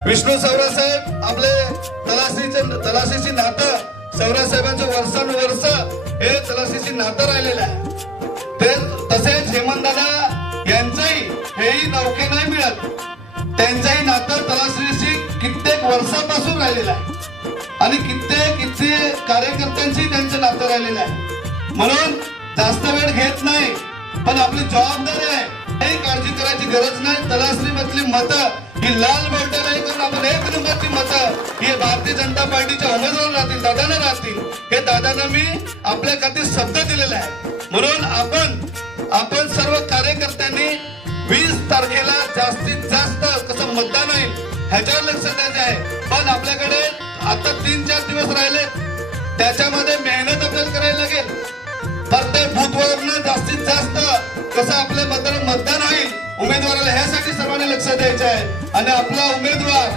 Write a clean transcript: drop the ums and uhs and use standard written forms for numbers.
विष्णू सवरा साहेब आपले तलाशीची नातं सवरा साहेबांचं वर्षानुवर्ष हे तलाशीची नातं राहिलेलं आहे. ते तसेच हेमंतदादा यांचंही हेही नौके नाही मिळत, त्यांचंही नातं तलाशीशी कित्येक वर्षापासून राहिलेलं आहे आणि कित्येक कार्यकर्त्यांची त्यांचं नातं राहिलेलं आहे. म्हणून जास्त वेळ घेत नाही, पण आपली जबाबदारी आहे, काही काळजी करायची गरज नाही. तलासरी मधली मतं ही लाल बोलटा नाही करून आपण 1 नंबरची मतं ही भारतीय जनता पार्टीच्या उमेदवार राहतील, दादांना राहतील. हे दादांना मी आपल्या खाती शब्द दिलेला आहे. म्हणून आपण सर्व कार्यकर्त्यांनी 20 तारखेला जास्तीत जास्त कसं मतदान होईल ह्याच्यावर लक्ष द्यायचं आहे. पण आपल्याकडे आता 3-4 दिवस राहिले, त्याच्यामध्ये मेहनत आपल्याला करायला लागेल. प्रत्येक बूथवरनं जास्तीत जास्त कसं आपल्या मतदान होईल उमेदवाराला, ह्यासाठी सर्वांनी लक्ष द्यायचं आहे. आणि आपला उमेदवार